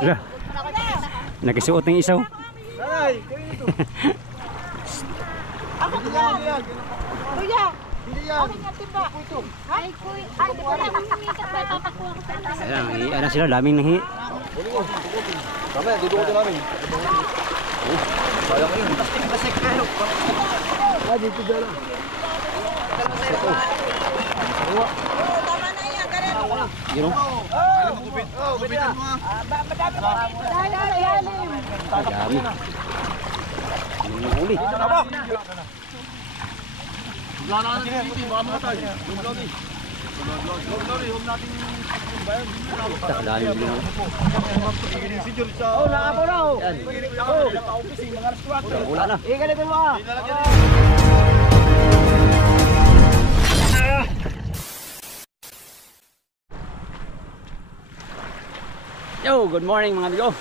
Wala. Nagisuot ng isaw. Ako yan. Kuya. Akin nga timba. Ay, kuya. Ay, di ba na kumikat ba? Tatakbo ako sa atas. Ayan, ano sila, daming nahi. Kami, dudukotin namin. Sayang yun. Basik kayo. Dito dyan lang. Tama na yan. Ganun. Yun o. Kupitan mo Dami. Huli. Dami bilinaw. Oh, nakapo na oh. Wala na. Ikalipin mo ah. Yo, good morning mga amigo.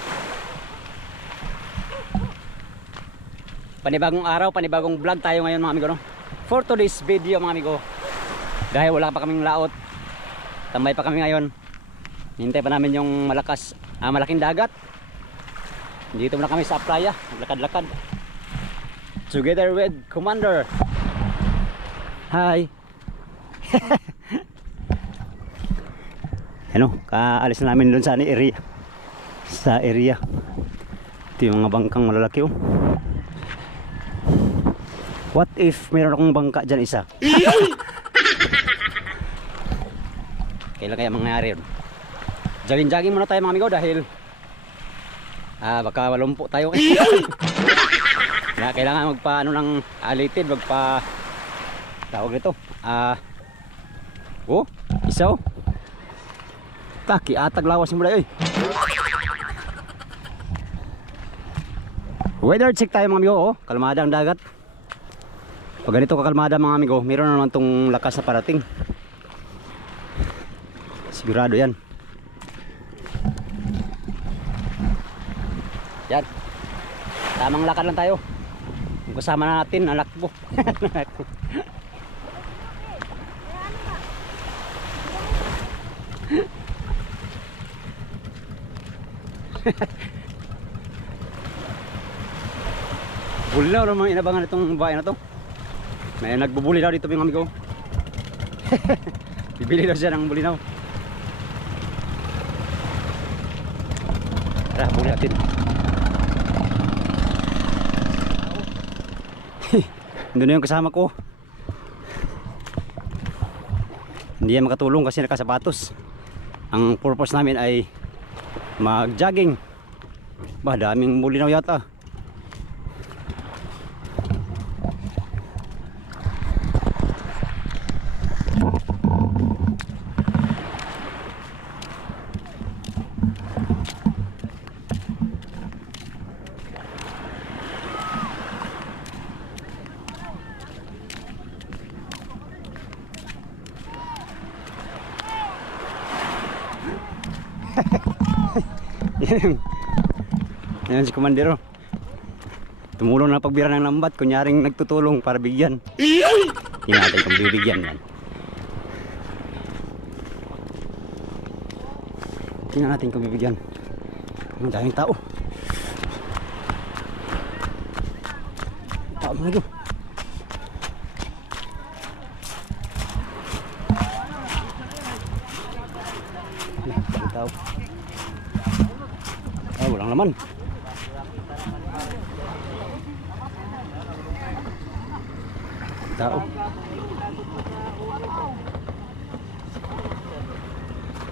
Panibagong araw, panibagong vlog tayo ngayon mga amigo, no? For today's video mga amigo, dahil wala pa kaming laot, tambay pa kami ngayon. Hintay pa namin yung malaking dagat. Dito muna kami sa playa, lakad-lakad. Together with Commander. Hi. Ano, kaalis na namin doon sa area. Sa area. Ito yung mga bangkang malalaki oh. What if meron akong bangka dyan isa? Kailan kaya mangyari yun? Jogging muna tayo mga amigo dahil baka malumpo tayo. Kaya kailangan magpa ano ng alitid, magpa tawag nito. Oh, isaw. Taki atag lawas mo dai. Weather check tayo mga amigo, oh, kalmada ang dagat. Pag ganito kakalmada mga amigo, meron na naman tong lakas na parating. Sigurado yan. Yan. Tamang lakad lang tayo. Kung kasama na natin, anak po. Bulinaw naman inabangan itong bahay na to. May nagbubuli daw dito mga amigo. Bibili daw siya ng bulinaw. Tara, buli natin. Doon yung kasama ko. Hindi yan makatulong kasi nakasapatos. Ang purpose namin ay mag-jogging. Bah, daming bulinaw yata. Yan si Komandero. Tumulong na pagbira ng lambat, kunyaring nagtutulong para bigyan. Hindi natin kung bibigyan yan. Tingnan natin kung bibigyan. Ang daming tao. Tao mga ito. Daming tao. Walang laman. Tao.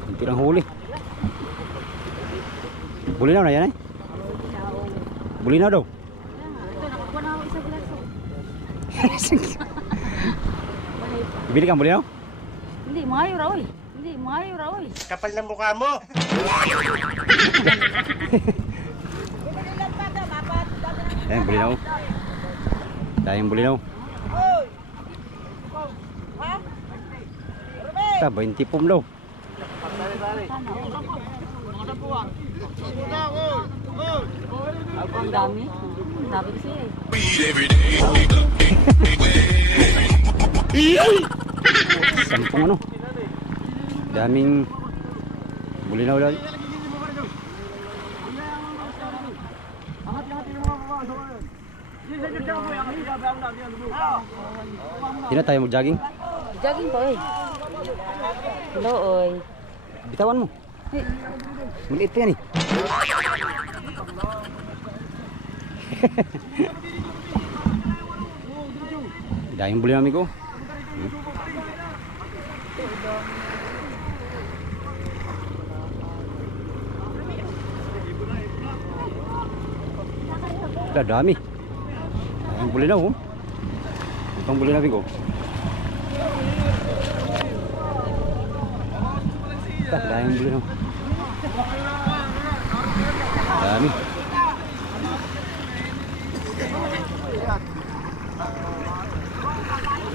Hindi lang huli. Bulinaw na yan eh. Bulinaw daw. Ito, nakakuha na ako isang glaso. Bili kang bulinaw? Hindi, mayo raw eh. Hindi, mayo raw eh. Kapal ng mukha mo. Ayan, bulinaw. Dahil bulinaw. Ito, 20 pum daw. Ang dami. Ang dami kasi eh. Sampung ano. Daming bulinaw daw. Hindi na tayo mag-jogging. Jogging po eh. Looy. Bitawan mo. Maliit pa yan eh. Dahil buli namin ko. Dami. Dahil buli na ko. Itong buli namin ko. Dahil buli na ko. Dami.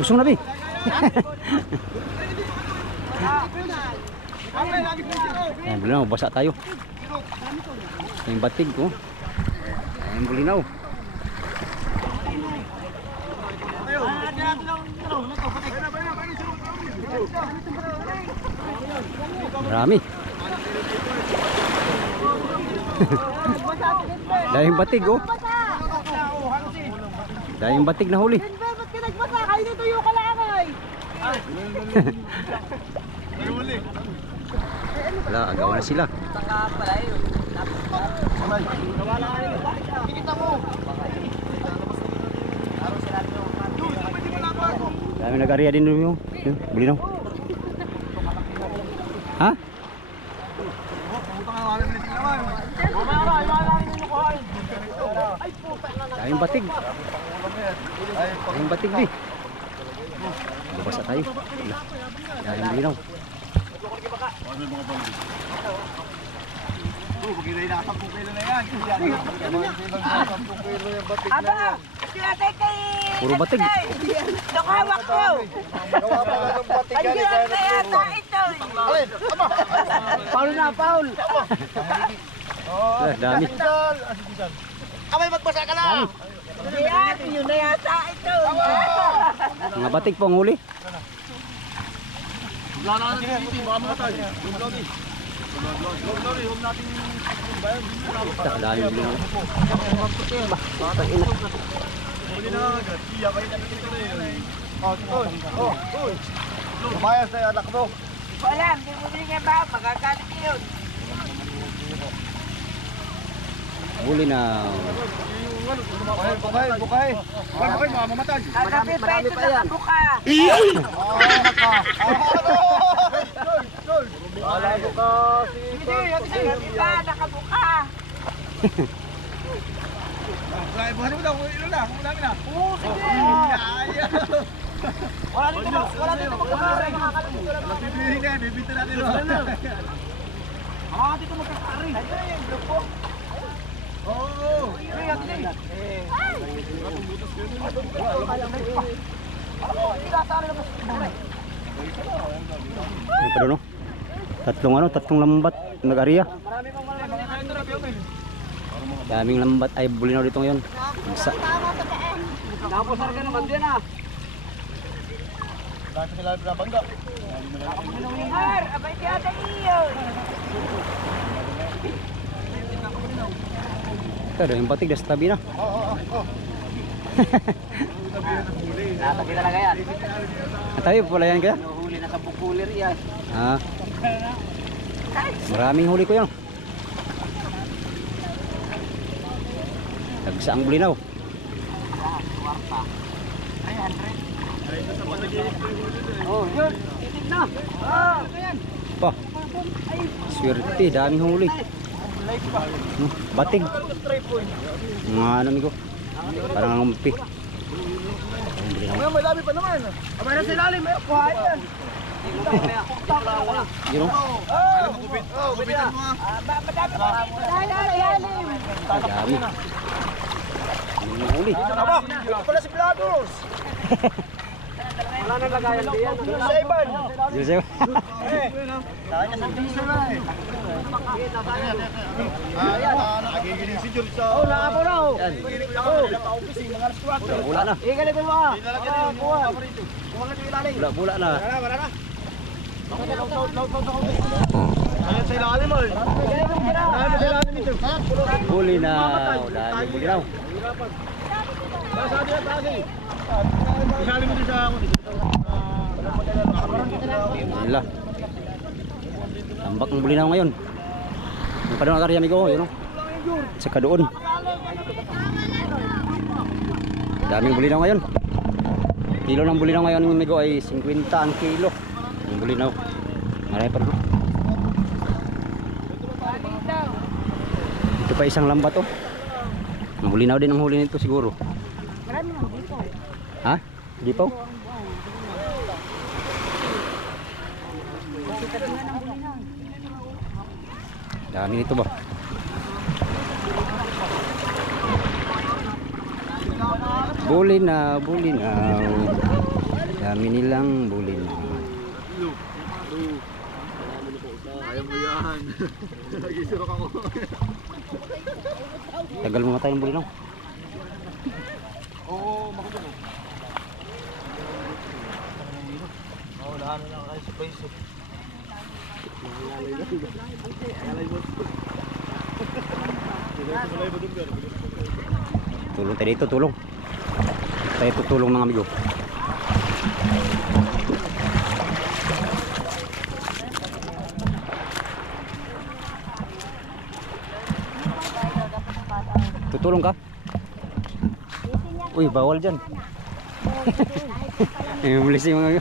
Pusong na, Bi. Ayan, bulinaw, basa tayo. Yung batig ko. Ayan, bulinaw. Marami. Dahil batig, oh. Dahil batig na huli. Ba't ka nagbasa? Kayo nito yung kalangay. Wala, agawan na sila. Dami nag-area din dun yung bulinaw. Ha? Daming batig. Daming batig di. Bubasa tayo. Daming bulinaw. Aba, sinatay kay... Puro batig. Nakawak ko. Ay, kaya yata ito. Paul na, Paul! Dami. Kamay magbasa ka na! Yan, yun na yata ito. Mga batig po ang huli. Wala na natin dito, baka mga tayo. Daming bulinaw. Huli na agad. Iya, kayo natin ito na yun. Lumayas na yung anak mo. Wala, hindi mo din nga ba? Magagalit yun. Bulinaw. Bukay. Bukay, mamamatay. Marami pa yan. Nakabuka. Wala mo ka. Marami pa, nakabuka. Buhanin mo daw, ilo na, kumulami na. Oo, sige. Wala dito magkakari. Bibilihin na, bibita natin. Dito magkakari. Ito yung grupo. Oo. Ano pa doon, no? Tatlong lambat nag-area. Daming lambat ay bulinaw dito ngayon. Isa. Napusar ka naman din ah. Dahil sila bangga. Har, abay siya sa iyo. Ito, yung batig, das tabi na. Natabi talaga yan. Tabi pala yan kaya? Huli na sa bukulir yan. Ah. Maraming huli ko yan. Tagsa ang bulinaw. Oh, yun. Titig na. Ayan. Pa. Swerte, daming huli. Batig. Mga ano ko. Parang ngumpi. May labi pa naman. Abay na sila, may kuhain yan. Yun o. Gupitan mo nga. Madami pa. Lalim. Dami. Daming huli. Ito pala si Vladus. Wala nang lagayan diyan. Sa Iban. Diyos sa'yo. Kanya sa piso na eh. Nagigiling si George sa... Oh, nakapo na oh. Bula na. Ganito mo ah. Bula na. Wala na. Ayan sa ilalim mo eh. Ayan sa ilalim ito. Huli na. Daming bulinaw. Isali mo din sa ako. Wala. Tambak ng bulinaw ngayon. Yung pa doon ang amigo, yun o. Saka doon. Daming bulinaw ngayon. Kilo ng bulinaw ngayon amigo ay 50 ang kilo. Yung bulinaw. Marami pa doon. Ito pa isang lambat oh. Ang bulinaw din ang huli nito siguro. Marami ng dito. Ha? Dipaw? Dami nito ba? Bulinaw, bulinaw. Dami nilang bulinaw. Ayaw mo yan. Nagisirok ako. Tagal mo matay ng bulinaw. Oo, makutin mo. Oo, lahat na lang kayo sa paiso. Tulong tayo dito, tulong. Tayo tutulong mga amigo. Tutulong ka? Uy, bawal dyan. Mulis yung mga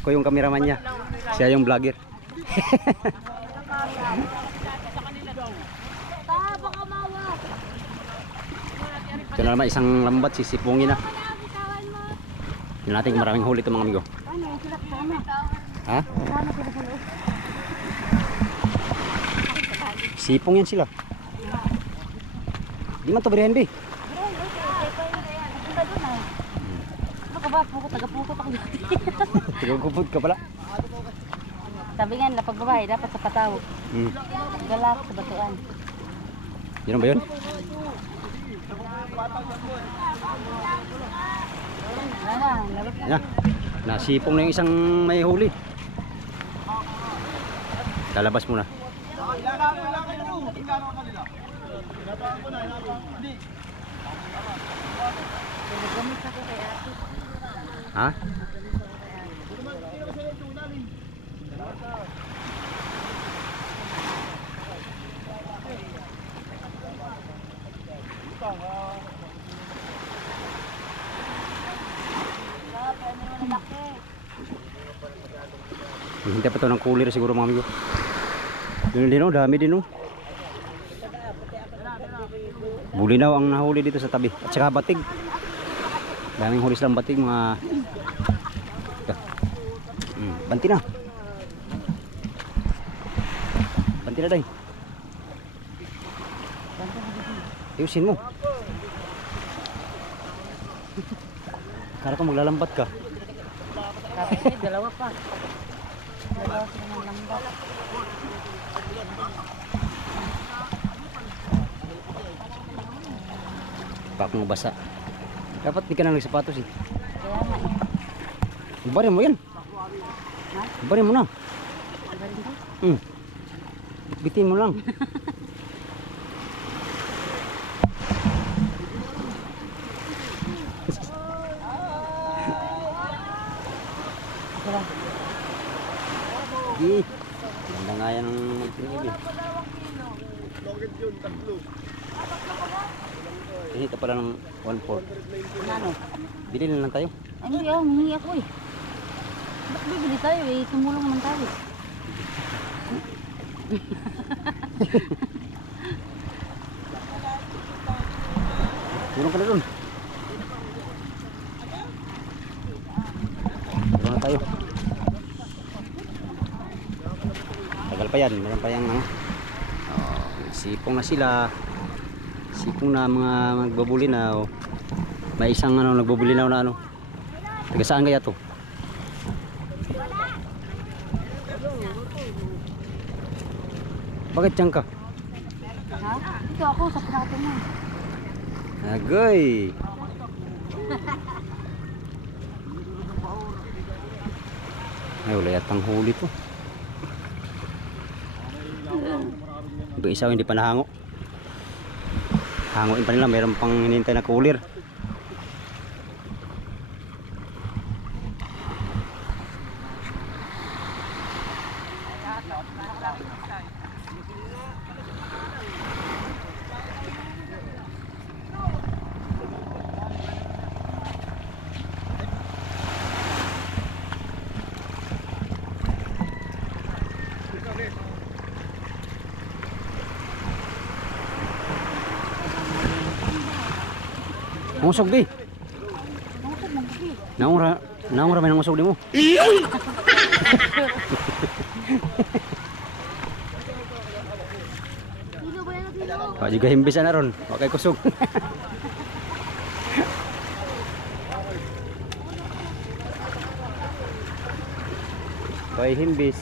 ako yung cameraman niya. Siya yung vlogger. Baka mawa. Ito na naman isang lambat, sisipungin na. Tignan natin kung maraming huli ito mga amigo. Ano, sila kasama. Ha? Kasama sila sa loob. Sipong yan sila. Di man ito berihan ba? Punta doon ah. Ano ka ba? Taga-pukot ako dito. Tigagupod ka pala. Sabi nga na pag babae dapat sa pataw. Galak sa batuan. Yun ba yun? Yan. Nasipong na yung isang may huli. Lalabas muna. Ha? Hintay pa ito ng cooler siguro mga amigo. Yun din o, dami din o. Bulinaw ang nahuli dito sa tabi. At saka batig. Daming huli silang batig mga... Banti na. Banti na day. Ayusin mo. Kala ko maglalambat ka. Kapit, dalawa pa. Dalawa sila ng lambat. Baka mo basa. Dapat di ka na nagsapatos eh. Kaya nga eh. Barin mo yan. Ha? Barin mo na. Galing ko. Bitin mo lang. Ako lang. Sige. Ganda nga yan ang magtinib eh. Bakit yun? Tatlo. Ito pala ng 1/4. Ano? Bili na lang tayo. Ay, hindi ako. Humingi ako eh. Ba't bibili tayo eh? Tumulong naman tayo. Tulong ka na dun. Tulong na tayo. Tagal pa yan. Meron pa yung ano. Sipong na sila. Sipong na mga magbabulinaw. May isang ano nagbabulinaw na ano. Taga saan kaya to? Bakit dyan ka? Ha? Ito ako sa plato mo. Agoy! Ay, wala yatang huli to. Ito isa hindi pa nahango. Hanguin pa nila, mayroon pang hinihintay na cooler. Ngusog di. Naong ra may ngusog di mo. Wa juga himbis ana ron, wa kay kusog. Kay himbis.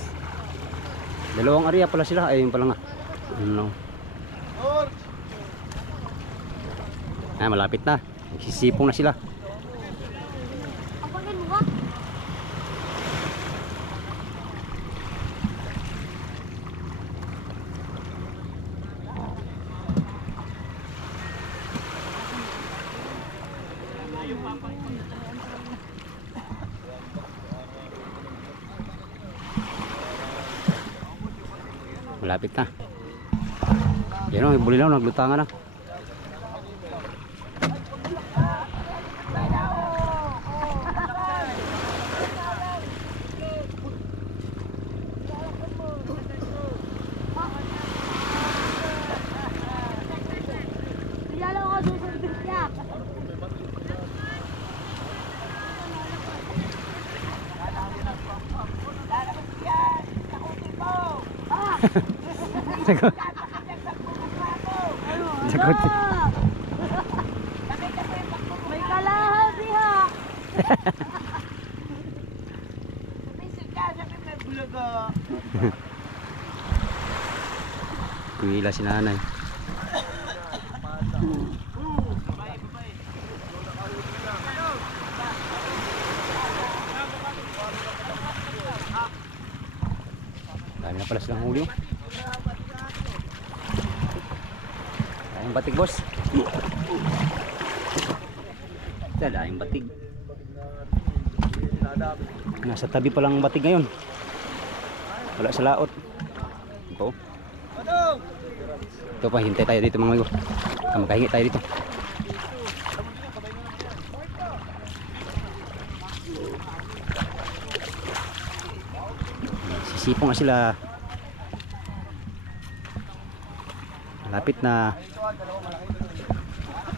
Dalawang area pala sila, ayun pala nga. Ano? Ah, malapit na. Nagsisipong na sila. Malapit na. Yan o, ibuli lang, naglutangan na. Sagot. Sagot. May kalahaw diha. Kuila si nanay. Dami na pala silang huli. Daing batig, boss. Daing batig. Nasa tabi pa lang batig ngayon. Wala sa laot. Ito. Ito pa, hintay tayo dito mga amigo. Makahingi tayo dito. Sisipong na sila. Malapit na.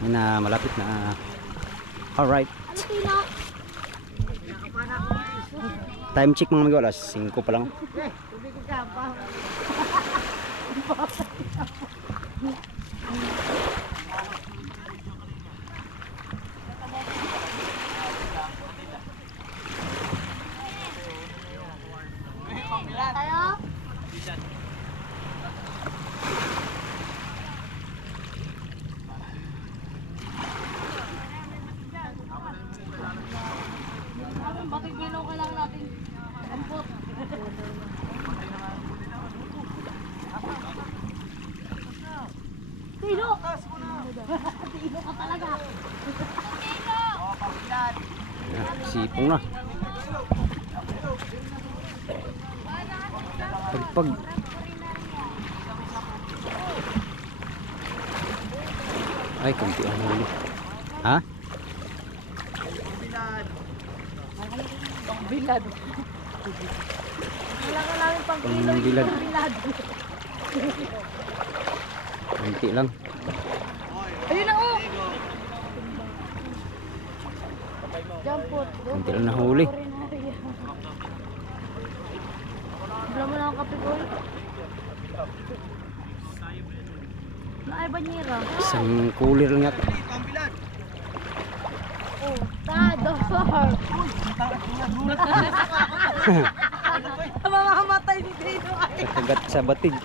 Yan na, malapit na. Alright. Time check mga amigo, alas 5 pa lang. Tayo? Bakit ginaw ka lang natin? Ampot. Tino! Tino ka talaga. Sipong na. Pagpag. Ay, kunti ang huli. Ha? Bilad. Wala ka namin pang kilo Pang bilad. bilad. Kunti lang. Ayun na oh! Jampot. Kunti lang nahuli. Wala mo na ang kape boy. Naay banyera. Isang cooler lang yata. Oh, tador. Mamamatay si Tino ay. Kagat sa batig.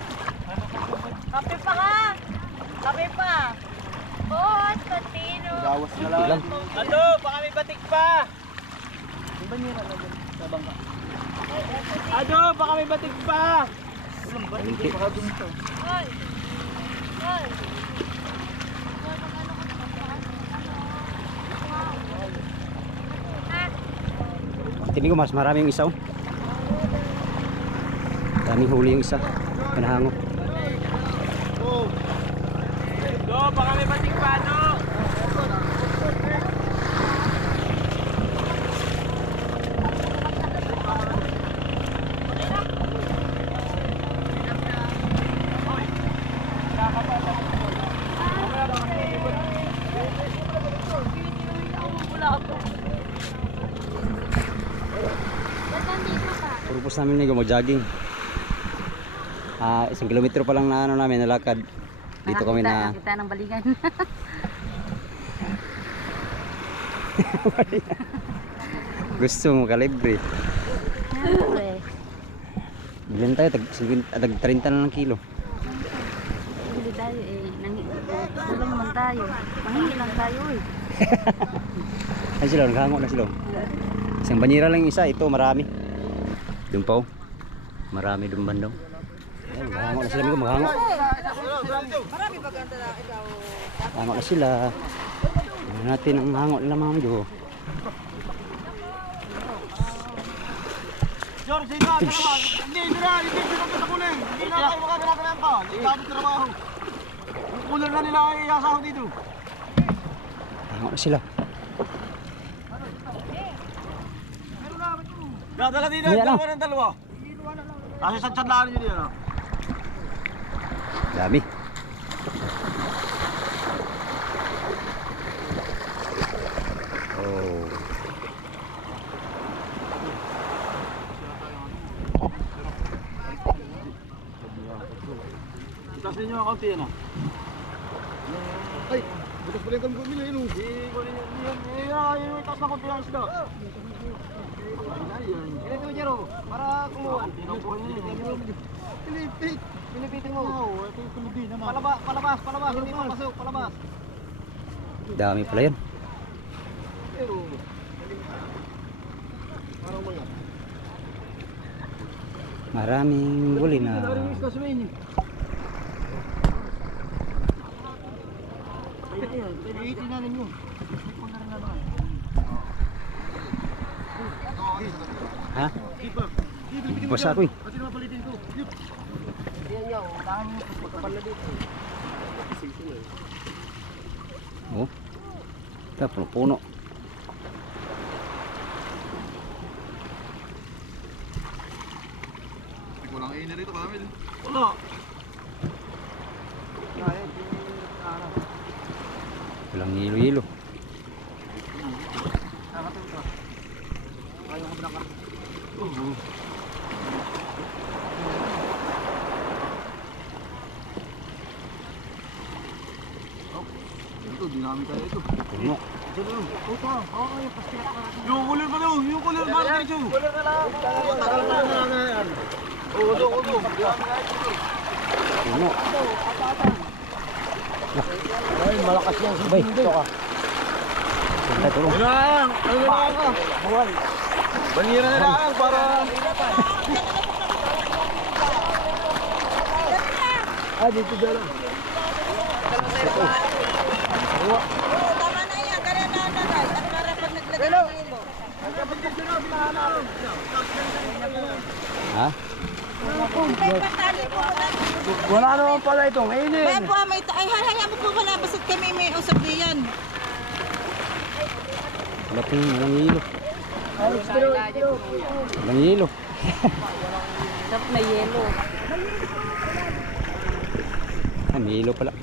Kape pa ka. Kape pa. Boss, Tino. Gawas na Kunti lang. Ano? Baka may batik pa! Ano? Baka may batik pa! Kunti. Hoy. Hoy. Tingin ko mas marami yung isa oh. Daming huli yung isa. Pinahango. Do, baka may batik pa, do. Purpose namin nigo mag-jogging. 1 kilometro pa lang na ano namin nalakad. Dito kami na Nakakita ng balikan. gusto mo kalibre. Bilhin tayo tag 30 na ng kilo. Hindi tayo eh. Kulang naman tayo. Mahingi lang tayo eh. Ay sila, naghango na sila. Isang banyera lang yung isa, ito marami. Doon pa oh. Marami doon bandaw. Ayun, maghango na sila, amigo, maghango. Hango na sila. Tingnan natin ang hango nila mga amigo. George, hindi na. Hindi na kuling. Hindi na kayo makakalakan pa. Hindi na trabaho. Yung cooler na nila ay iasaho dito. Hango na sila. Dadala dito, May ano? dalawa ng dalawa. Kasi sa tsadlaan nyo dito. Dami. Oh. Itas ninyo ang kaunti yan ah. Ay, butas pala yung kami kumili yun. Hindi ko rin yun. Yung itas na kaunti yan sila. Ganito mo, Jero, para kumuha. Pilipit. Pilipitin mo. Oo, ito yung tulubi naman. Palabas. Hindi papasok, palabas. Dami pala yan. Pero, parang mga. Maraming huli na. Pwede na ninyo. Ha? Basa ako eh. Kasi naman palitin ko. Yan niya, tahan mo pagkapal na dito. Oh. Ito, puno-puno. Walang ina rito, Kamil. Wala. Walang hilo-hilo. Ito, dinami tayo ito. Puno. Yung kulir pa daw, yung kulir pa daw. Kulir na lang. Tagal pa na yan. Udo. Puno. Ay, malakas yan. Sabay, ito ka. Sila tulong. Ano ka? Buwan. Banira na lang para... dito dala. Tama na yan. Kaya nananay. At para pag naglagay ng hilo. Ha? May patali po. Wala naman pala itong init. Kaya po, ay hayaya mo po wala. Basta't kami may usap diyan. Walang hilo. Walang hilo. Dapat may yelo. May hilo pala.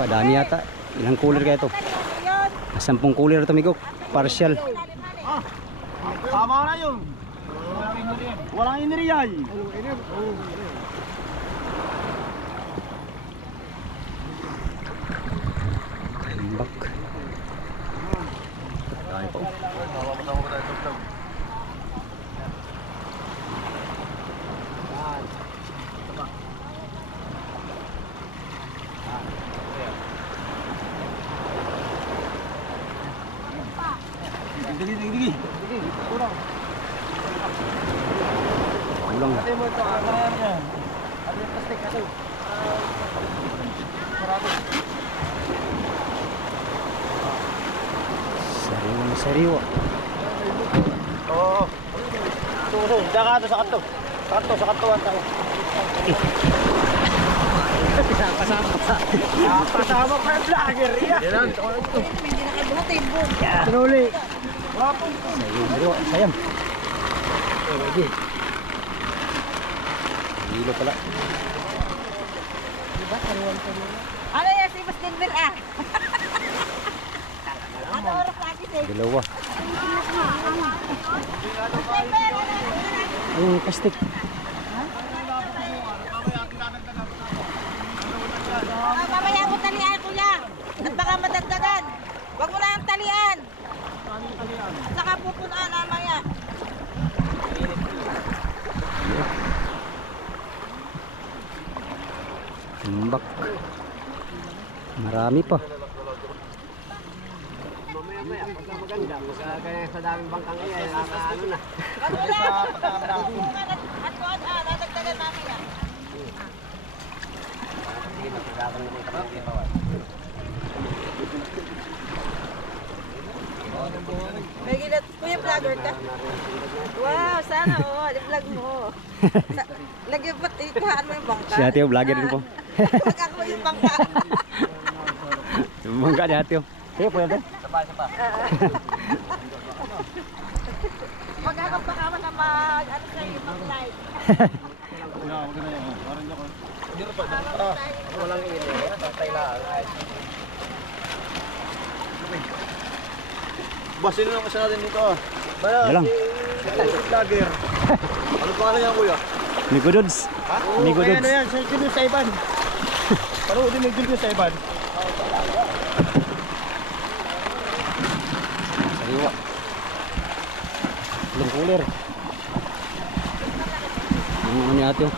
Padami yata. Ilang cooler kaya ito? 10 cooler ito, amigo. Partial. Tama na yun. Walang iniriyay. Tambak. Dami pa. Digi. Kurang. Kulang. Ate mo ito, ano yan? Ano yung plastic ito? Marami. Sariwa. Oo, uso. Diyan ka sa kanto. Sa kantuan tayo. Pasama pa yung vlogger. Yan lang. Hindi na kayo buhat eh. Boom. Tinuli. Sayang. Lagi. Hilo pala. Ano yan si Mas Denver ah? Ano oras lagi eh? Dalawa. Mas Denver! Yung kastik. Mamaya mo talian kuya. At baka madagdagan. Huwag mo na ang talian. At saka pupunaan mamaya. Tumbak. Marami pa. Mamaya, pagka maganda, magkagaya sa daming bangkang iya, ano na. Huwag mo na. At kung dadagdagan mamaya. May gilat, kuya vlogger ka? Wow, sana oh, i-vlog mo. Lagyan pa, ikahaan mo yung bangka. Si Ate O, vlogger din po. Huwag ako yung bangka. Yung bangka ni Ate O. Sige po yan. Magkakap pa ka na mag, ano sa'yo, mag-live. Walang ini, tatay lang. Boss, sino lang kasi natin dito? Yan lang. Vlogger. Ano pangalan niya kuya? Migo Dudes. Migo Kaya Dudes. na yan, sa Julius Saiban. Paroodin ng Julius Saiban. Sariwa. Long cooler. Yung ano ni Ate O.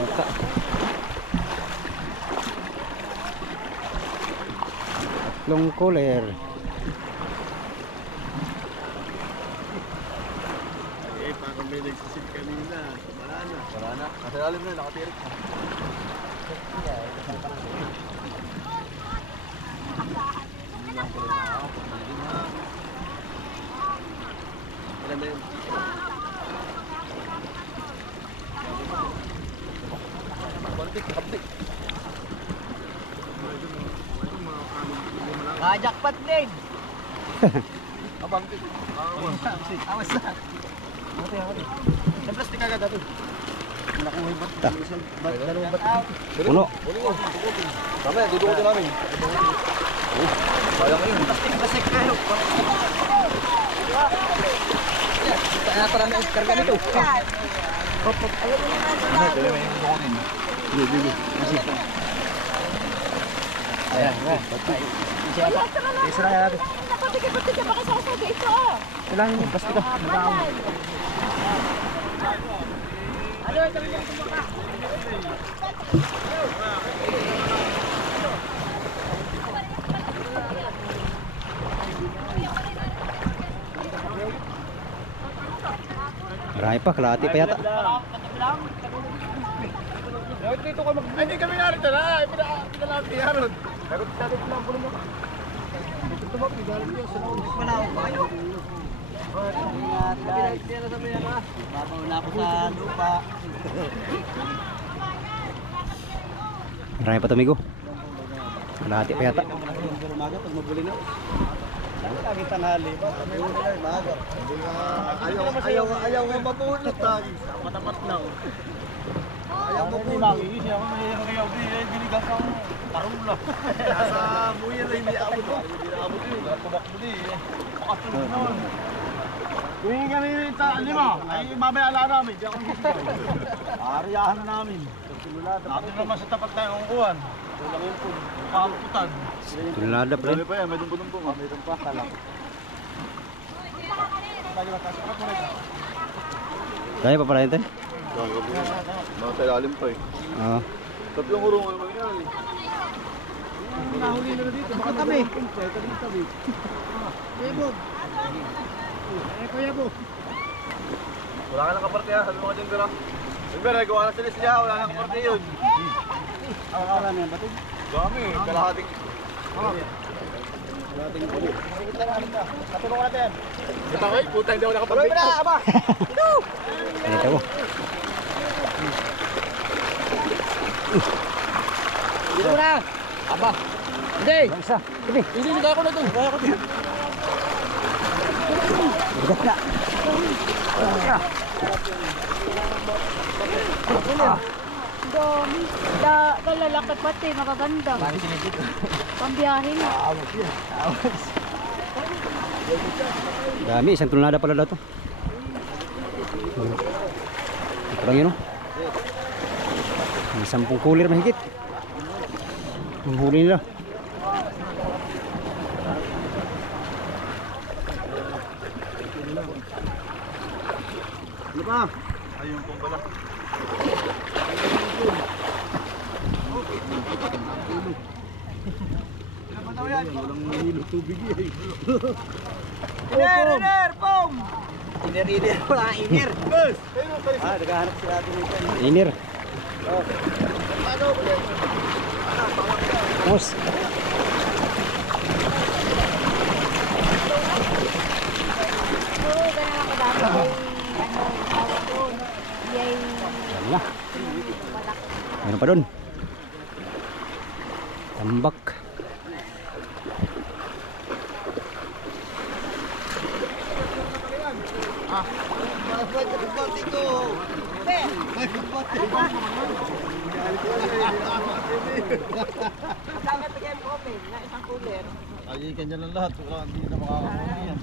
Buka. Long cooler. Parang may nagsisit kanina. Wala na. Nasa lalim na, nakatirik. Kajakpat din. Abang din. Awas na. Sa plastic agad dito. Nakuha yung bat. Dalawang bat. Puno. Mamaya, dudukutin namin. Sayang yun. Plastic kayo. Kaya para may karga nito. Ayaw mo naman sa labo. Ayan. Kuya, saka na. Isa na natin. Napatigil-patigil ka baka sasabi ito ah. Kailangan yung plastic ka. Ano, sabi niya kung baka. Marami pa. Kalahati pa yata. Dito ka mag... Ay, hindi kami narito na. Pinalaman niya ron. Pero dito lang po naman. Dito ba? Pinalaman niya. Panaw ba kayo? Ingat guys. Babawala ko sa lupa. Marami pa tumigo. Kalahati pa yata. Umaga pag mabuli na. Lagi tanghali ba? Ayaw nga mabulot. Matapat na. Ayaw mabulot. Siya ako kayo. Binigang kang tarula. Nasa buya na hindi abot. Hindi na abot yun. Tumakbo din. Pakatulog naman. Kung kami lima, ay mabayala namin. Di ako nagsigaw. Ariyahan na namin. Natin naman sa tapat tayo ang kuhan. Walang yung pun. Pakaputan. Tulada pa rin. Dali pa yan, may dumpo-dumpo nga. May dumpo, kalak. Kaya pa pala yun tayo? Nasa ilalim pa eh. Oo. Tatlong urungan mo yan eh. Nahuli na dito, baka tabi. Tabi. Ebog. Kuya Bo. Wala ka ng kaparte ha, sabi mo ka dyan pero. Siyempre, nagawa na sila siya, wala nang kaparte yun. Wala na yan, batid? Dami, kalahating. Katulong natin. Ito ko, puta, hindi ako nakapag-break. Tuloy mo na, aba! Ito ko. Dito mo na! Aba! Hindi! Isa. Sige. Hindi, kaya ko na ito. Kaya ko ito. Bigat na. Dami. Kalalaki pati, magaganda. Pambiyahin. Dami, isang tulnada pala daw to. Parang yun, oh. May 10 cooler mahigit. Ang huli nila. Ano pa? Ayun po pala. Walang mahilo tubig eh. Iner! Pom! Iner! Wala kang iner! Naghahanap sila atin ito. Inir. Pus. Oo, ganun ako dami. Tawag doon. Yay. Yan na. Meron pa doon. Tambak. Ay, kanya lang lahat. Wala, hindi na makakakuha yan.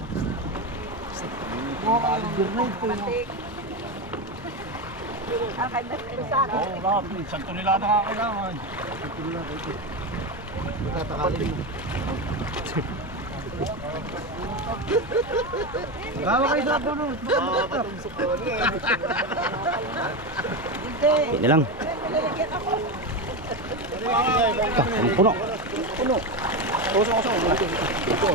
Oo, lahat. Isang tonelada nga kailangan. Isang tonelada ito. Matatakalin mo. Gawa kayo sa dulo. Patumsok ko. Hindi lang. Ah, ang puno. Puno. Usong. Dito.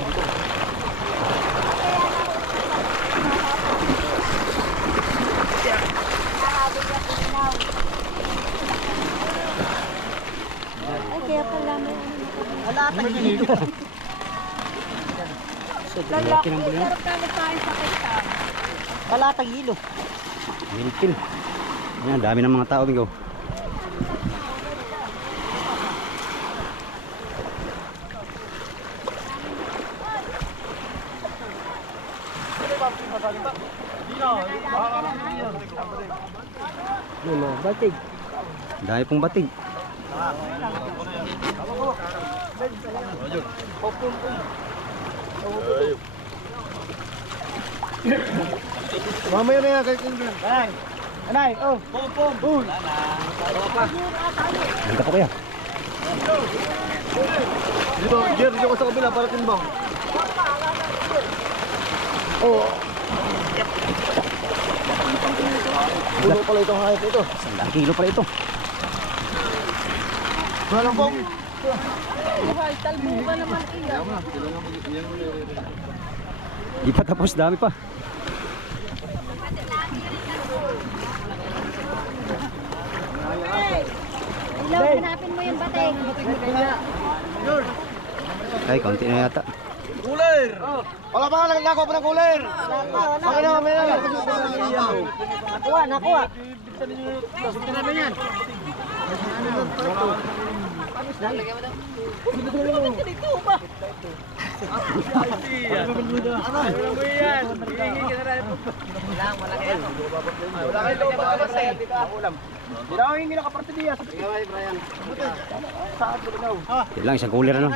Ay, kaya pala may Laki ng bulan. sarap na nagkain sa kita. Kalatag hilo. Milpil. Ayan, dami ng mga tao, Bingo. Batig. Dami pong batig. Mamaya na yan, kahit hindi. Anay, oh. Pom. Ganda po kaya. Dito, Jer, dito ka sa kabila para timbang. Oh. Puno pala itong hayop ito. 100 kilo pala ito. Walang pong. Buhay, talbuga naman iya. Di pa tapos, dami pa. Ilaw, hanapin mo yung bateng. Ay, kaunti na yata. Cooler! Wala pa nga, nako pa ng cooler! Okay na, mamaya na. Nakuha. Sunod namin yan. Yan lang, isang cooler ano.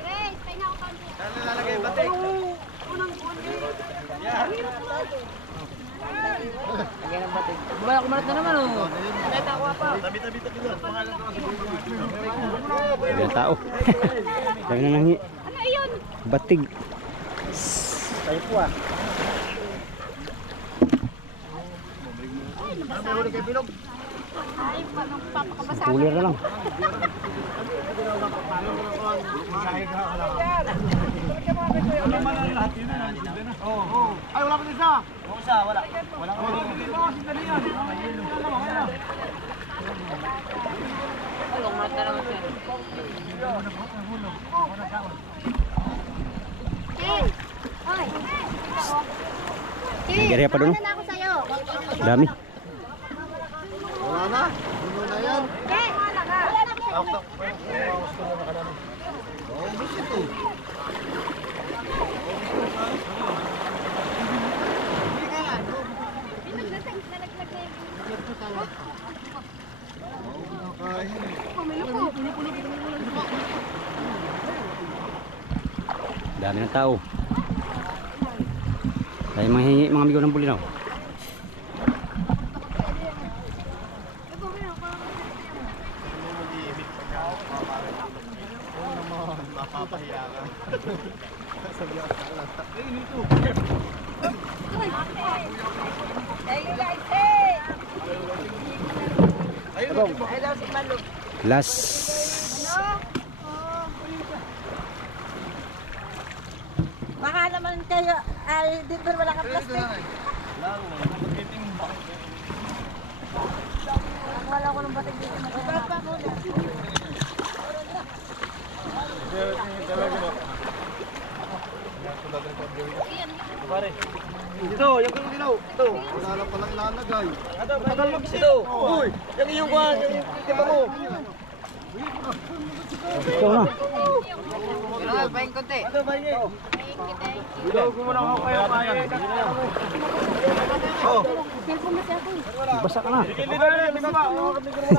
Grace, pahinga ko konti. Lalagay yung batik. Bumaya kumalat na naman oh. Tabi-tabi doon. Pangalan ko kasi. Dami ng tao. Dami na nangi. Ano yun? Batig. Tayo po ah. Ano kay Bilog? Ay, paano papakabasa? Cooler na lang. Ay, wala pa din isa. Wala. Wala ka pa din. Kumalat na naman siya. Area pa doon. Ano na ako sa'yo? Dami. Wala na. Puno na yan. Okay, wala ka. Wala na ako. Ubus ito. Dami ng tao. Tayo manghingi mga amigo ng bulinaw. Mapapahiya ka. Sabi ako sa alas. Ay, nito. Last. Baka naman kayo ay dito wala kang plastic. Wala ko ng batik dito. Magpapa ko na. Dito, yung kang dilaw. Ito. Wala lang palang ilalagay. Matagal mag-ito. Uy, yan yung kwan. Yan yung tiba mo. Ito na. Bayin konti. Ito, bayin. Dito, kumuna ko kayo. Oh. Basa ka na.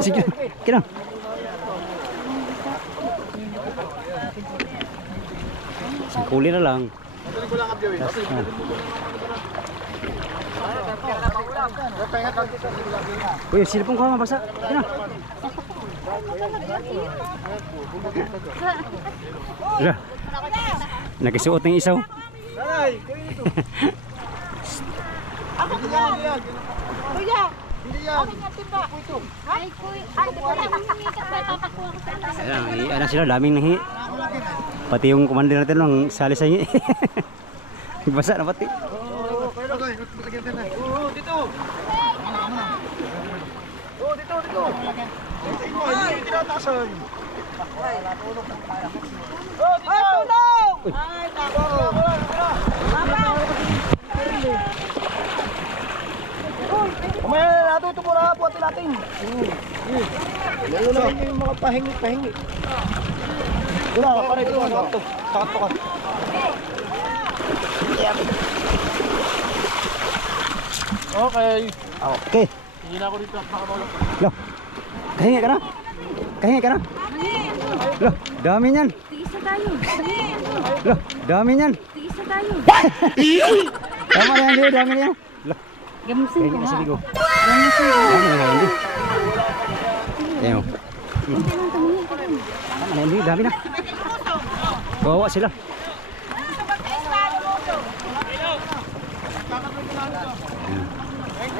Sige. Kina. Sangkuli na lang. Uy, silpong ko mabasa. Kina. Wala. Nakisuot ng isaw. Nanay, kayo nito. Ako yan. Kuya. Hindi yan. Akin nga timba. Ay, kuya. Ay, di ba naman umiikat ba? Tatakbo ako sa alas. Ayan, ano sila, daming nahi. Pati yung commander natin lang, sali sa inyo. Basa na pati. Oo, kayo lang. Oo, dito. Oo, dito, dito. Ay, hindi tinatasan. Oh, dito. Ay, tulong! Ay, tako. Kumaya na natin ito muna po atin natin. Lalo na yung mga pahingi. Wala ka pa rin ito. Sakto ka. Okay. Okay. Hindi na ako dito nakakatulog. Lo. Kahingi ka na. Kahingi ka na. Lo, dami niyan. Tigisa tayo. Lo, dami niyan. Tigisa tayo. Tama na yan, Leo, dami niyan. Lo, Gamusin kahingi ko na sa nga. bigo. Dami na nga, hindi. Ayan o. Tama na, hindi, dami na. Kawawa sila.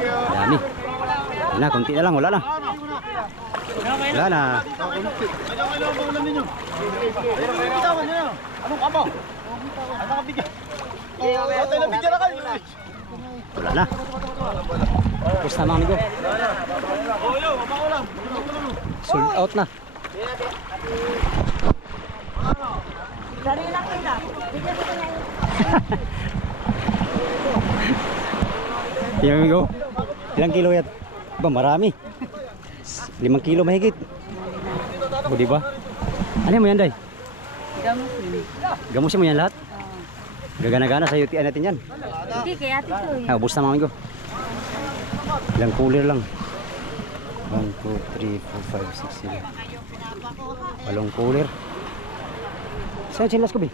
Dami. Wala na, konti na lang, wala na. Wala na. Anong kamo? Ano ka bigyan? Tayo na bigyan na kayo. Wala na. Tapos na mga amigo. Sold out na. Dari lang kita. Bigyan ko na yun. Yung amigo. Ilang kilo yan? Ba, marami. 5 kilo mahigit. O, diba? Ano mo yan, Day? Gamusin. Gamusin mo yan lahat? Gagana-gana sa UTI natin yan. Hindi, kaya ate ko eh. Ubus na mga amigo. Ilang cooler lang. 1, 2, 3, 4, 5, 6, 7. 8 cooler. Saan chilas ko, Bi?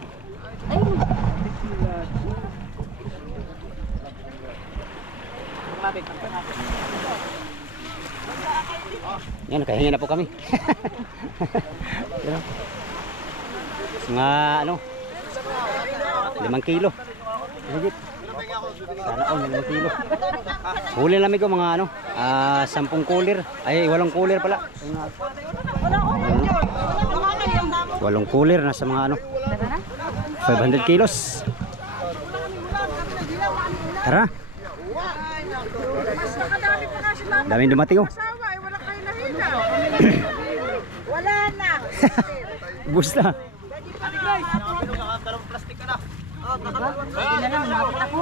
Ayun. Yan, nakahingi na po kami. Yan. Mga ano, 5 kilo. Higit. Sana all 5 kilo. Huli namin ko mga ano, 10 cooler. Ay, 8 cooler pala. 8 cooler nasa mga ano, 500 kilos. Tara. Daming dumating oh. Wala na. Bus na. Pwede na lang, lumapit ako.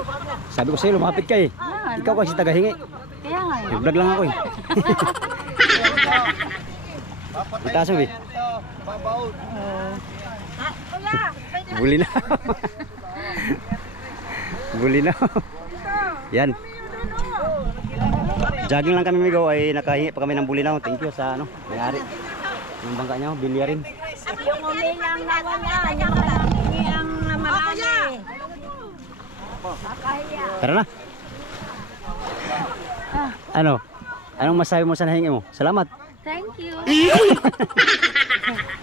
Sabi ko sa'yo, lumapit ka eh. Ikaw kasi tagahingi. Kaya nga eh. Nag-vlog lang ako eh. Itaso eh. Babaon. Kuya, pwede Buli na. Buli na. Yan. Jogging lang kami migo ay nakahingi pa kami ng bulinaw. Thank you sa ano, may-ari. Yung bangka niya, bilya rin. yung umilang nawala, yung malamig ang namarami. Tara na. Ano? Anong masabi mo sa nahingi mo? Salamat. Thank you.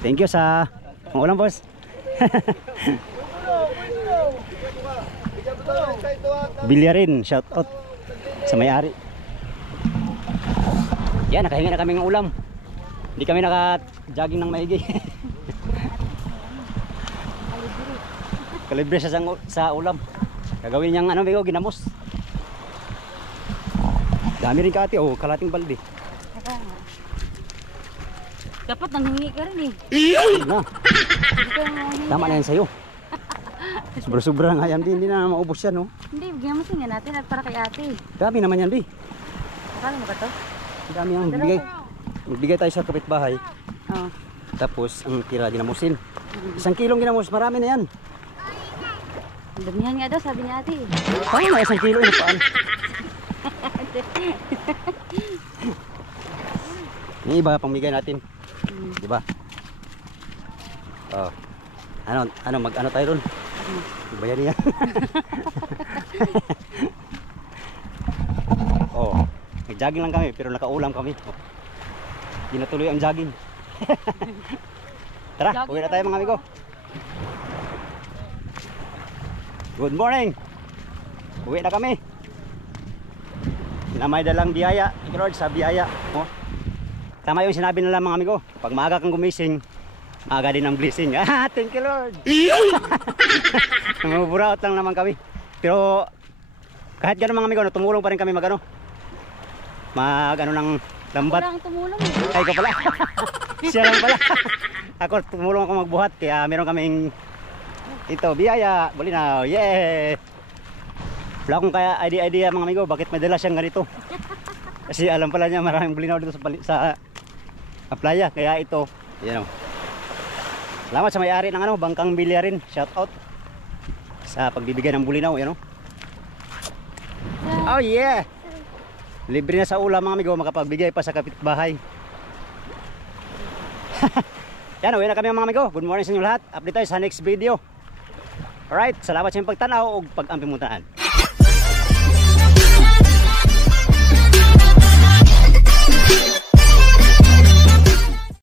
Thank you sa ulam, boss. Bilya rin, shout out sa may-ari. Yan, nakahingi na kami ng ulam. Hindi kami naka-jogging ng maigi. Kalibre siya sa ulam. Gagawin niyang ano, bigo, ginamos. Dami rin ka ate, oh, kalating balde. Dapat nanghingi ka rin eh. Na, tama na yan sa'yo. Sobra-sobra nga yan, hindi na maubos yan, no? Hindi, bigyan mo singa natin at para kay ate. Dami naman yan, di. Akala mo ba to? Dami ang bigay. Magbigay tayo sa kapitbahay. Oo. Tapos ang tira ginamusin. 1 kilong ginamos, marami na yan. Damihan nga daw, sabi ni ate. Paano na 1 kilo? Ano paan? Yung iba, pamigay natin. Diba? Oh. Ano, mag-ano tayo ron? Ibayan niya. Oh. Nag-jogging lang kami, pero nakaulam kami. Oh. Hindi natuloy ang jogging. Tara, uwi na tayo mga amigo. Good morning. Uwi na kami. Na may dalang biyaya. Lord, sa biyaya. Oh. Tama yung sinabi nila mga amigo. Pag maaga kang gumising, maaga din ang blessing. Ah, thank you Lord. Maburaot lang naman kami. Pero kahit gano'n mga amigo, tumulong pa rin kami mag-ano ng lambat. Wala kang tumulong eh. Ay, ka pala. Siya lang pala. Ako, tumulong ako magbuhat. Kaya meron kaming ito, biyaya. Bulinaw. Yeah! Wala akong kaya idea mga amigo. Bakit may dala siyang ganito? Kasi alam pala niya maraming bulinaw dito sa playa. Kaya ito, yan o. Salamat sa may-ari ng ano, Bangkang Bilya rin. Shout out sa pagbibigay ng bulinaw. Yan o. Oh yeah! Libre na sa ulam mga amigo, makapagbigay pa sa kapitbahay. Yan, uwi na kami mga amigo. Good morning sa inyo lahat. Update tayo sa next video. Alright, salamat sa inyong pagtanaw o pag-ampimuntaan.